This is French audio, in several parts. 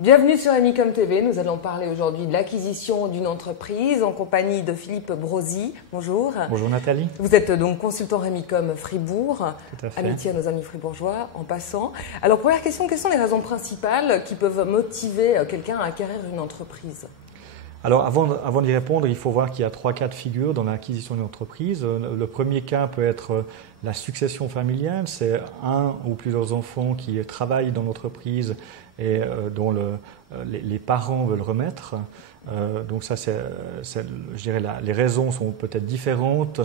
Bienvenue sur Amicom TV. Nous allons parler aujourd'hui de l'acquisition d'une entreprise en compagnie de Philippe Brosi. Bonjour. Bonjour Nathalie. Vous êtes donc consultant Remicom Fribourg. Tout à fait. Amitié à nos amis fribourgeois en passant. Alors première question, quelles sont les raisons principales qui peuvent motiver quelqu'un à acquérir une entreprise ? Alors avant d'y répondre, il faut voir qu'il y a 3 cas de figure dans l'acquisition d'une entreprise. Le premier cas peut être la succession familiale. C'est un ou plusieurs enfants qui travaillent dans l'entreprise et dont les parents veulent remettre. Donc ça, je dirais, les raisons sont peut-être différentes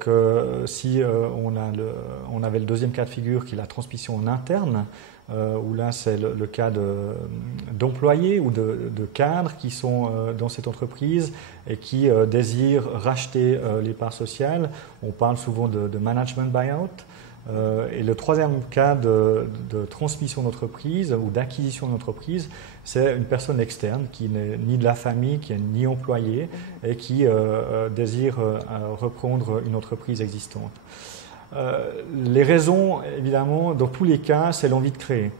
que si on avait le deuxième cas de figure qui est la transmission en interne, où là c'est le cas d'employés ou de cadres qui sont dans cette entreprise et qui désirent racheter les parts sociales. On parle souvent de management buyout. Et le troisième cas de transmission d'entreprise ou d'acquisition d'entreprise, c'est une personne externe qui n'est ni de la famille, qui n'est ni employé et qui désire reprendre une entreprise existante. Les raisons, évidemment, dans tous les cas, c'est l'envie de créer.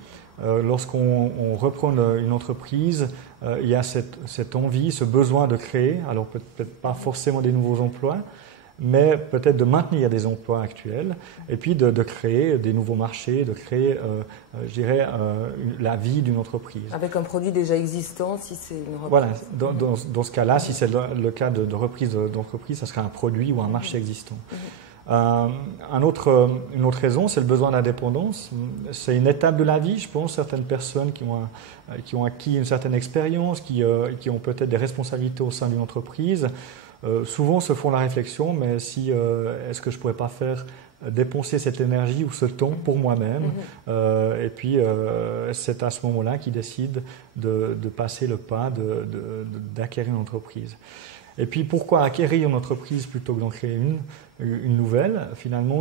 Lorsqu'on reprend une entreprise, il y a cette envie, ce besoin de créer, alors peut-être pas forcément des nouveaux emplois, mais peut-être de maintenir des emplois actuels et puis de créer des nouveaux marchés, de créer, je dirais, la vie d'une entreprise. Avec un produit déjà existant, si c'est une reprise. Voilà, dans ce cas-là, si c'est le cas de reprise d'entreprise, ça serait un produit ou un marché existant. Une autre raison, c'est le besoin d'indépendance. C'est une étape de la vie, je pense. Certaines personnes qui ont acquis une certaine expérience, qui ont peut-être des responsabilités au sein d'une entreprise, souvent se font la réflexion, mais est-ce que je ne pourrais pas dépenser cette énergie ou ce temps pour moi-même et puis c'est à ce moment-là qu'ils décident de passer le pas d'acquérir une entreprise. Et puis pourquoi acquérir une entreprise plutôt que d'en créer une nouvelle? Finalement,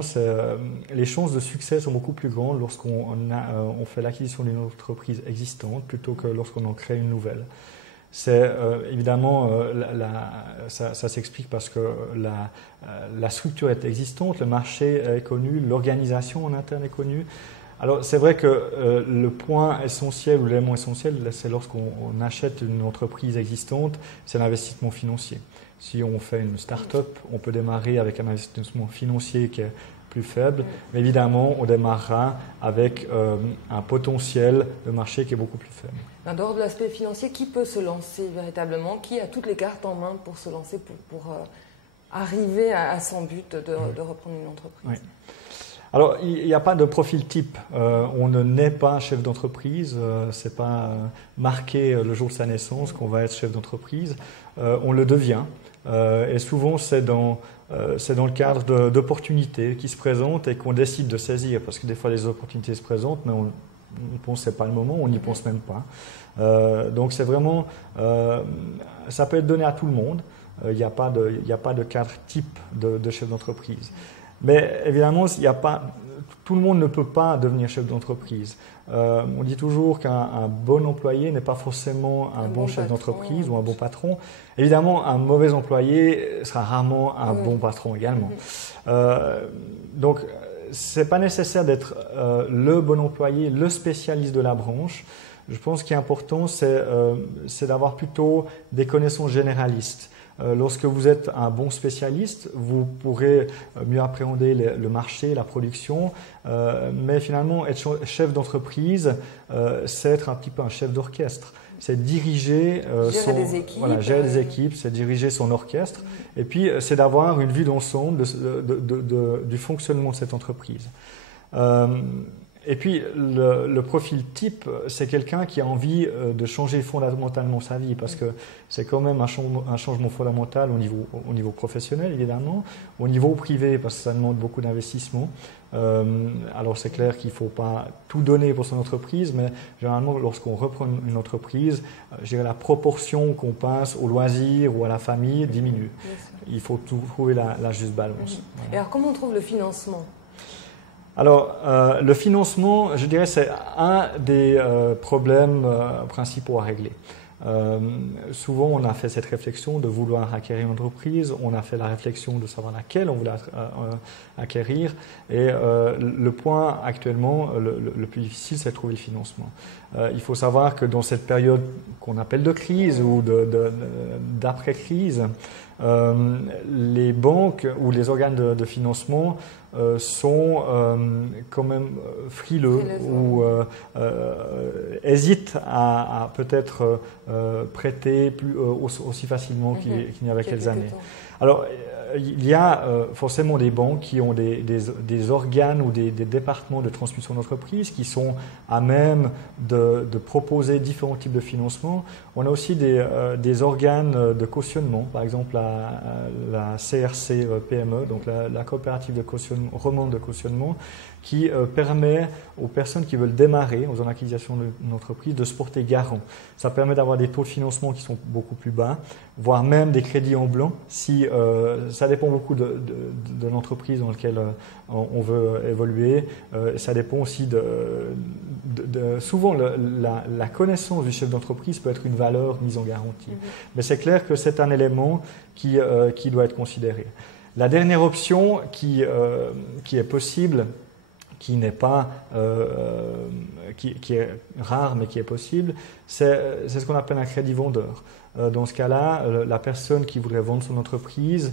les chances de succès sont beaucoup plus grandes lorsqu'on fait l'acquisition d'une entreprise existante plutôt que lorsqu'on en crée une nouvelle. C'est évidemment, ça s'explique parce que la structure est existante, le marché est connu, l'organisation en interne est connue. Alors c'est vrai que le point essentiel ou l'élément essentiel, c'est lorsqu'on achète une entreprise existante, c'est l'investissement financier. Si on fait une start-up, on peut démarrer avec un investissement financier qui est plus faible, mais évidemment on démarrera avec un potentiel de marché qui est beaucoup plus faible. En dehors de l'aspect financier, qui peut se lancer véritablement? Qui a toutes les cartes en main pour se lancer, pour arriver à son but de reprendre une entreprise? Oui. Alors, il n'y a pas de profil type. On ne naît pas chef d'entreprise. Ce n'est pas marqué le jour de sa naissance qu'on va être chef d'entreprise. On le devient. Et souvent, c'est dans le cadre d'opportunités qui se présentent et qu'on décide de saisir. Parce que des fois, les opportunités se présentent, mais on pense que ce n'est pas le moment, on n'y pense même pas. Donc, c'est vraiment... ça peut être donné à tout le monde. Il n'y a pas de cadre type de chef d'entreprise. Mais évidemment, tout le monde ne peut pas devenir chef d'entreprise. On dit toujours qu'un bon employé n'est pas forcément un bon chef d'entreprise ou un bon patron. Évidemment, un mauvais employé sera rarement un bon patron également. Donc, ce n'est pas nécessaire d'être le bon employé, le spécialiste de la branche. Je pense qu'il est important, c'est d'avoir plutôt des connaissances généralistes. Lorsque vous êtes un bon spécialiste, vous pourrez mieux appréhender le marché, la production, mais finalement, être chef d'entreprise, c'est être un petit peu un chef d'orchestre. C'est diriger gérer des équipes, c'est diriger son orchestre, et puis c'est d'avoir une vue d'ensemble du fonctionnement de cette entreprise. Et puis, le profil type, c'est quelqu'un qui a envie de changer fondamentalement sa vie, parce que c'est quand même un changement fondamental au niveau professionnel, évidemment, au niveau privé, parce que ça demande beaucoup d'investissement. Alors, c'est clair qu'il ne faut pas tout donner pour son entreprise, mais généralement, lorsqu'on reprend une entreprise, je dirais la proportion qu'on passe au loisir ou à la famille diminue. Il faut trouver la juste balance. Et alors, comment on trouve le financement ? Alors, le financement, je dirais, c'est un des problèmes principaux à régler. Souvent, on a fait cette réflexion de vouloir acquérir une entreprise, on a fait la réflexion de savoir laquelle on voulait acquérir, et le point actuellement, le plus difficile, c'est de trouver le financement. Il faut savoir que dans cette période qu'on appelle de crise ou d'après-crise, les banques ou les organes de financement sont quand même frileux ou hésitent à peut-être prêter aussi facilement qu'il y avait quelques années. Alors, il y a forcément des banques qui ont des organes ou des départements de transmission d'entreprise qui sont à même de proposer différents types de financement. On a aussi des organes de cautionnement, par exemple la CRC PME, donc la coopérative de cautionnement, romande de cautionnement, qui permet aux personnes qui veulent démarrer en acquisition d'une entreprise de se porter garant. Ça permet d'avoir des taux de financement qui sont beaucoup plus bas, voire même des crédits en blanc. Si ça dépend beaucoup de l'entreprise dans laquelle on veut évoluer. Ça dépend aussi souvent la connaissance du chef d'entreprise peut être une valeur mise en garantie. Mais c'est clair que c'est un élément qui doit être considéré. La dernière option qui est possible, qui n'est pas, qui est rare mais qui est possible, c'est ce qu'on appelle un crédit vendeur. Dans ce cas-là, la personne qui voudrait vendre son entreprise,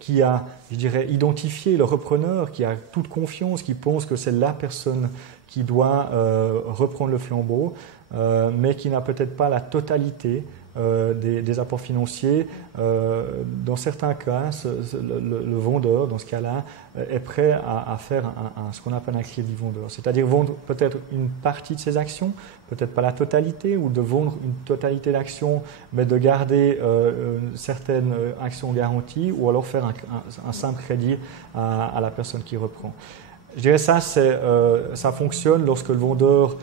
qui a, je dirais, identifié le repreneur, qui a toute confiance, qui pense que c'est la personne qui doit reprendre le flambeau, mais qui n'a peut-être pas la totalité des apports financiers. Dans certains cas, le vendeur, dans ce cas-là, est prêt à faire ce qu'on appelle un crédit vendeur, c'est-à-dire vendre peut-être une partie de ses actions, peut-être pas la totalité, ou de vendre une totalité d'actions, mais de garder certaines actions garanties, ou alors faire un simple crédit à la personne qui reprend. Je dirais ça fonctionne lorsque le vendeur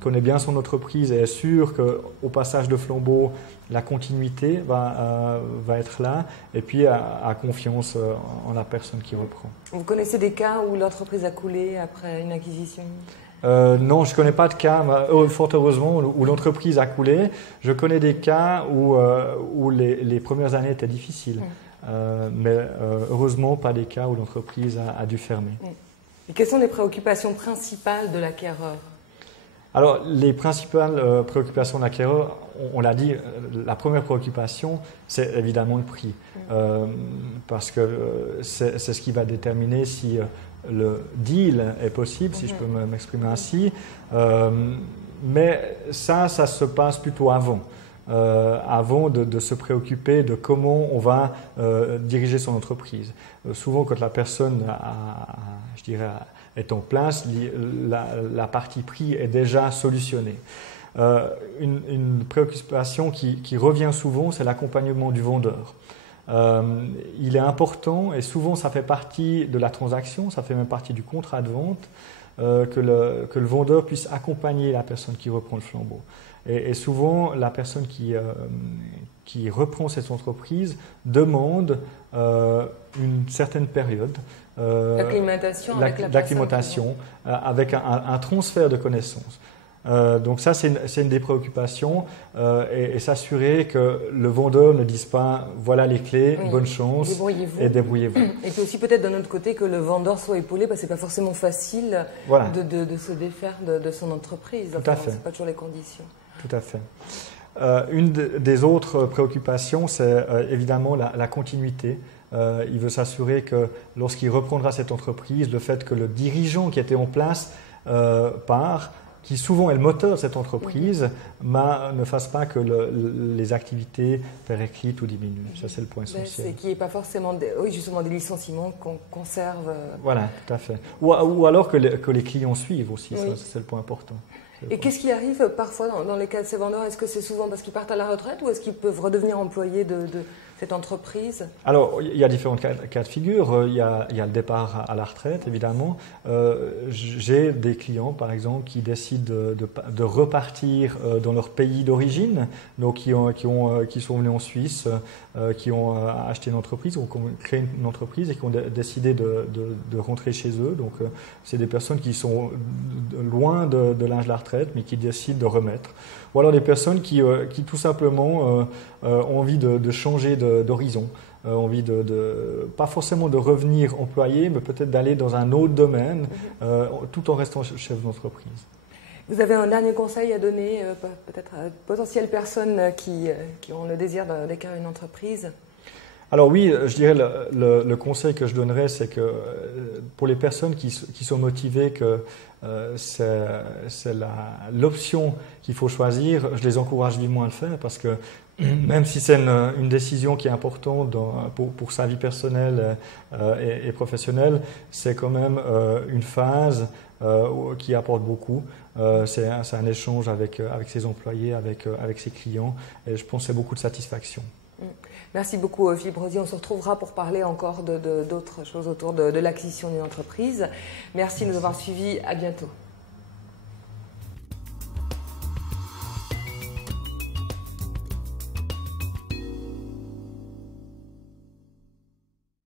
connaît bien son entreprise et est sûr qu'au passage de flambeau, la continuité va être là, et puis a confiance en la personne qui reprend. Vous connaissez des cas où l'entreprise a coulé après une acquisition ? Non, je ne connais pas de cas, fort heureusement, où l'entreprise a coulé. Je connais des cas où les premières années étaient difficiles, mais heureusement pas des cas où l'entreprise a dû fermer. Et quelles sont les préoccupations principales de l'acquéreur ? Alors, les principales préoccupations de l'acquéreur, on l'a dit, la première préoccupation, c'est évidemment le prix. Parce que c'est ce qui va déterminer si le deal est possible, si je peux m'exprimer ainsi. Mais ça se passe plutôt avant. Avant de se préoccuper de comment on va diriger son entreprise. Souvent, quand la personne est en place, la partie prix est déjà solutionnée. Une préoccupation qui revient souvent, c'est l'accompagnement du vendeur. Il est important, et souvent ça fait partie de la transaction, ça fait même partie du contrat de vente, que le vendeur puisse accompagner la personne qui reprend le flambeau. Et souvent, la personne qui reprend cette entreprise demande une certaine période d'acclimatation avec un transfert de connaissances. Donc ça, c'est une des préoccupations, et s'assurer que le vendeur ne dise pas « voilà les clés, bonne chance et débrouillez-vous ». Et puis aussi peut-être d'un autre côté que le vendeur soit épaulé, parce que ce n'est pas forcément facile de se défaire de son entreprise. Tout à fait. Ce n'est pas toujours les conditions. Tout à fait. Une des autres préoccupations, c'est évidemment la continuité. Il veut s'assurer que lorsqu'il reprendra cette entreprise, le fait que le dirigeant qui était en place part, qui souvent est le moteur de cette entreprise, ne fasse pas que les activités périclitent ou diminuent. Ça, c'est le point essentiel. C'est qu'il n'y ait pas forcément justement des licenciements qu'on conserve. Voilà, tout à fait. Ou alors que les clients suivent aussi, ça, c'est le point important. Et qu'est-ce qui arrive parfois dans les cas de ces vendeurs ? Est-ce que c'est souvent parce qu'ils partent à la retraite, ou est-ce qu'ils peuvent redevenir employés cette entreprise? Alors, il y a différents cas de figure. Il y a le départ à la retraite, évidemment. J'ai des clients, par exemple, qui décident de repartir dans leur pays d'origine, donc qui sont venus en Suisse, qui ont acheté une entreprise, ou qui ont créé une entreprise et qui ont décidé de rentrer chez eux. Donc, c'est des personnes qui sont loin de l'âge de la retraite, mais qui décident de remettre. Ou alors des personnes qui tout simplement ont envie de changer d'horizon, envie pas forcément de revenir employé, mais peut-être d'aller dans un autre domaine, tout en restant chef d'entreprise. Vous avez un dernier conseil à donner peut-être à de potentielles personnes qui ont le désir d'acquérir une entreprise? Alors oui, je dirais le conseil que je donnerais, c'est que pour les personnes qui sont motivées, que c'est l'option qu'il faut choisir, je les encourage vivement à le faire, parce que même si c'est une décision qui est importante pour sa vie personnelle et professionnelle, c'est quand même une phase qui apporte beaucoup. C'est un échange avec ses employés, avec ses clients, et je pense que c'est beaucoup de satisfaction. Merci beaucoup Philippe Rosier. On se retrouvera pour parler encore d'autres choses autour de l'acquisition d'une entreprise. Merci de nous avoir suivis. À bientôt.